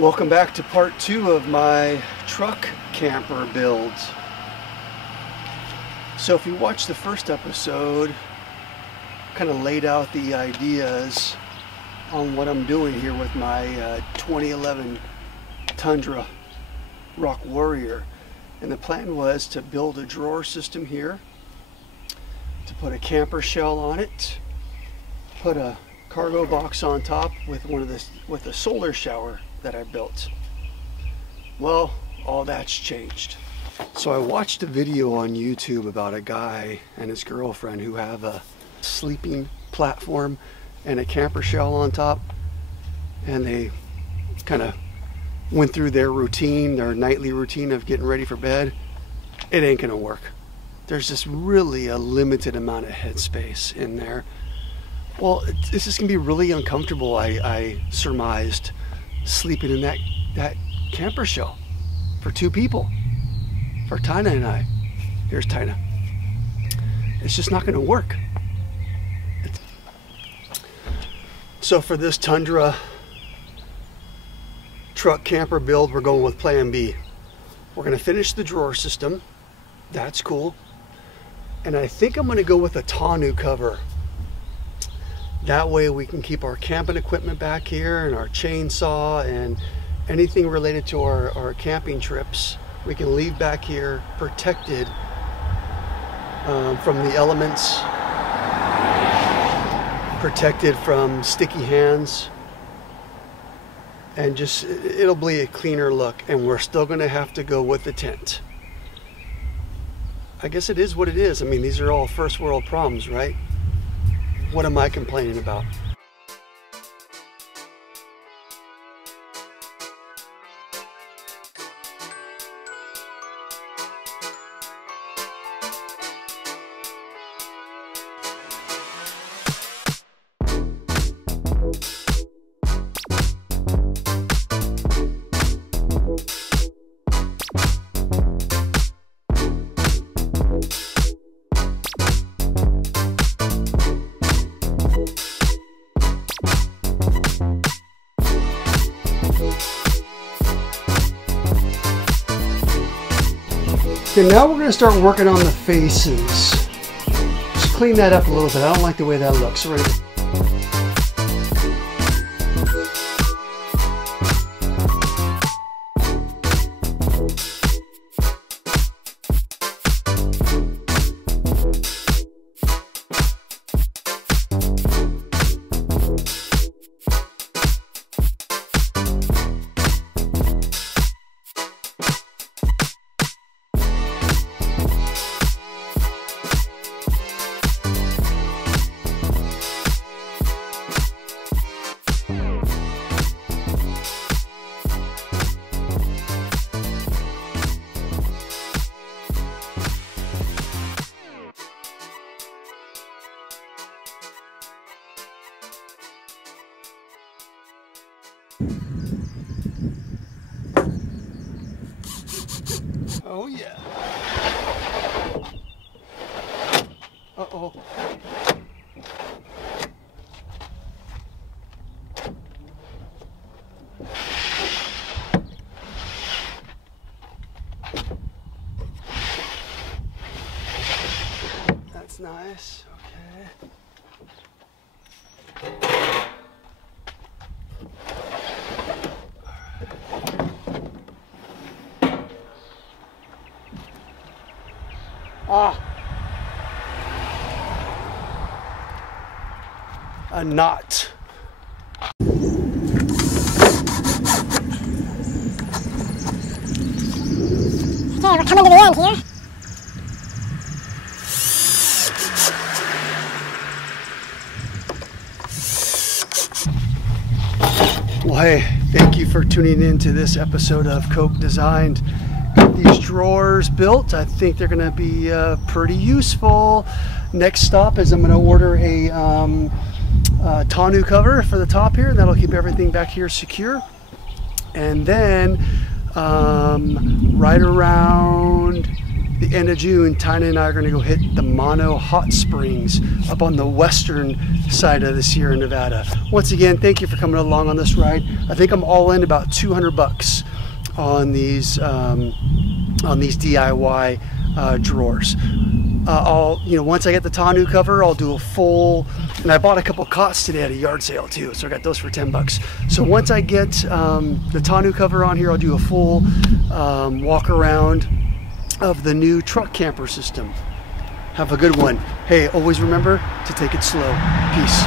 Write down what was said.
Welcome back to part 2 of my truck camper builds. So if you watched the first episode, kind of laid out the ideas on what I'm doing here with my 2011 Tundra Rock Warrior. And the plan was to build a drawer system here, to put a camper shell on it, put a cargo box on top with with a solar shower that I built. Well, all that's changed. So I watched a video on YouTube about a guy and his girlfriend who have a sleeping platform and a camper shell on top, and they kind of went through their routine, their nightly routine of getting ready for bed. It ain't gonna work. There's just really a limited amount of headspace in there. Well, this is gonna be really uncomfortable, I surmised, sleeping in that camper shell for 2 people, for Tina and I. Here's Tina. It's just not gonna work. So for this Tundra truck camper build, we're going with plan B. We're gonna finish the drawer system. That's cool. And I think I'm gonna go with a tonneau cover. That way we can keep our camping equipment back here and our chainsaw and anything related to our camping trips. We can leave back here protected from the elements, protected from sticky hands, and just it'll be a cleaner look. And we're still gonna have to go with the tent. I guess it is what it is. I mean, these are all first world problems, right? What am I complaining about? Okay, now we're going to start working on the faces. Just clean that up a little bit. I don't like the way that looks. Right. Oh yeah. Uh-oh. That's nice. Okay. A knot. Okay, we're coming to the end here. Well, hey, thank you for tuning in to this episode of Cope Designed. Got these drawers built. I think they're going to be pretty useful. Next stop is I'm going to order a tonneau cover for the top here. That'll keep everything back here secure. And then right around the end of June, Tina and I are going to go hit the Mono Hot Springs up on the western side of the Sierra Nevada. Once again, thank you for coming along on this ride. I think I'm all in about 200 bucks on these DIY drawers. Once I get the tonneau cover, I'll do a full, and I bought a couple cots today at a yard sale too, so I got those for 10 bucks. So once I get the tonneau cover on here, I'll do a full walk around of the new truck camper system. Have a good one. Hey, always remember to take it slow. Peace.